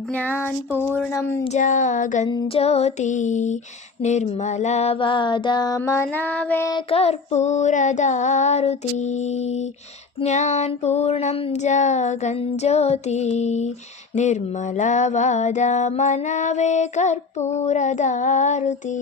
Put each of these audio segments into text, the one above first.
ಜ್ಞಾನಪೂರ್ಣಂ ಜಗಜ್ಯೋತಿ ನಿರ್ಮಲವಾದ ಮನವೇ ಕರ್ಪೂರದಾರುತಿ. ಜ್ಞಾನಪೂರ್ಣಂ ಜಗಜ್ಯೋತಿ ನಿರ್ಮಲವಾದ ಮನವೇ ಕರ್ಪೂರದಾರುತಿ.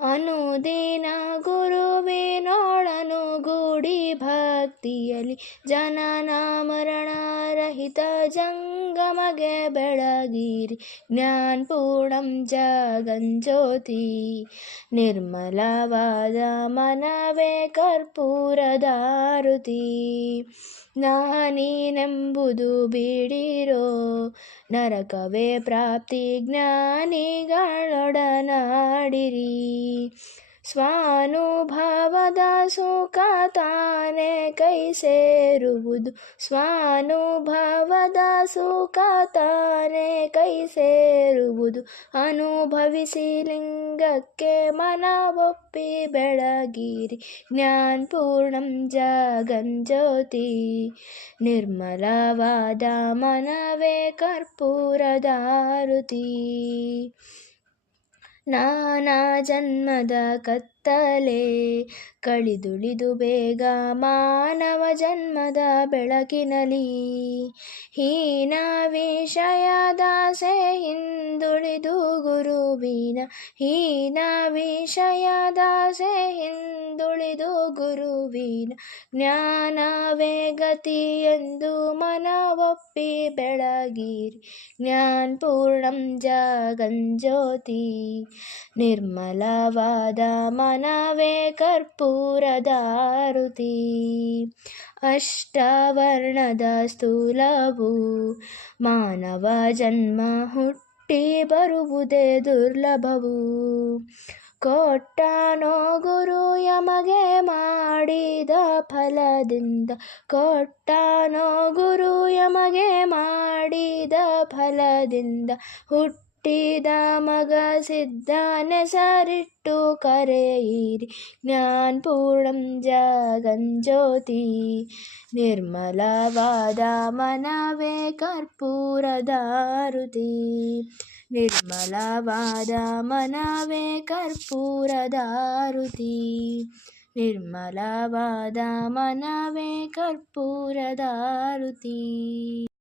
ಅನುದಿನ ಗುರುವಿನೊಡನು ಗೂಡಿ ಭಕ್ತಿಯಲ್ಲಿ ಜನನ ಮರಣ ರಹಿತ ಜಂಗಮಗೆ ಬೆಳಗಿರಿ. ಜ್ಞಾನಪೂರ್ಣಂ ಜಗಜ್ಯೋತಿ ನಿರ್ಮಲವಾದ ಮನವೇ ಕರ್ಪೂರದಾರುತಿ. ನಾನೀನೆಂಬುದು ಬಿಡಿರೋ ನರಕವೇ ಪ್ರಾಪ್ತಿ ಜ್ಞಾನಿಗಳೊಡನಾಡಿರಿ. ಸ್ವಾನುಭವದ ಸುಖ ತಾನೇ ಕೈ ಸೇರುವುದು. ಸ್ವಾನುಭವದ ಸುಖ ತಾನೇ ಕೈ ಸೇರುವುದು. ಅನುಭವಿಸಿ ಲಿಂಗಕ್ಕೆ ಮನವೊಪ್ಪಿ ಬೆಳಗಿರಿ. ಜ್ಞಾನಪೂರ್ಣಂ ಜಗಜ್ಯೋತಿ ನಿರ್ಮಲವಾದ ಮನವೇ ಕರ್ಪೂರದಾರುತಿ. ನಾನಾ ಜನ್ಮದ ಕತ್ತಲೆ ಕಳಿದುಳಿದು ಬೇಗ ಮಾನವ ಜನ್ಮದ ಬೆಳಕಿನಲಿ. ಹೀನ ವಿಷಯದಾಸೆ ಹಿಂದುಳಿದು ಗುರುವಿನ ಹೀನ ವಿಷಯದಾಸೆ ಹಿಂದುಳಿದು ಗುರುವಿನ ಜ್ಞಾನವೇ ಗತಿ ಎಂದು ಮನವೊಪ್ಪಿ ಬೆಳಗಿರಿ. ಜ್ಞಾನಪೂರ್ಣಂ ಜಗಜ್ಯೋತಿ ನಿರ್ಮಲವಾದ ಮನವೇ ಕರ್ಪೂರದಾರುತಿ. ಅಷ್ಟವರ್ಣದ ಸ್ಥೂಲವು ಮಾನವ ಜನ್ಮ ಹುಟ್ಟಿ ಬರುವುದೇ ದುರ್ಲಭವು. ಕೊಟ್ಟನೋ ಗುರು ಯಮಗೆ ಮಾಡಿದ ಫಲದಿಂದ. ಕೊಟ್ಟನೋ ಗುರು ಯಮಗೆ ಮಾಡಿದ ಫಲದಿಂದ. ಹುಟ್ಟಿದ ಮಗ ಸಿದ್ಧನೆಸರಿಟ್ಟು ಕರೆಯಿರಿ. ಜ್ಞಾನಪೂರ್ಣಂ ಜಗಜ್ಯೋತಿ ನಿರ್ಮಲವಾದ ಮನವೇ ಕರ್ಪೂರದಾರುತಿ. ನಿರ್ಮಲವಾದ ಮನವೇ ಕರ್ಪೂರದಾರುತಿ. ನಿರ್ಮಲವಾದ ಮನವೇ ಕರ್ಪೂರದಾರುತಿ.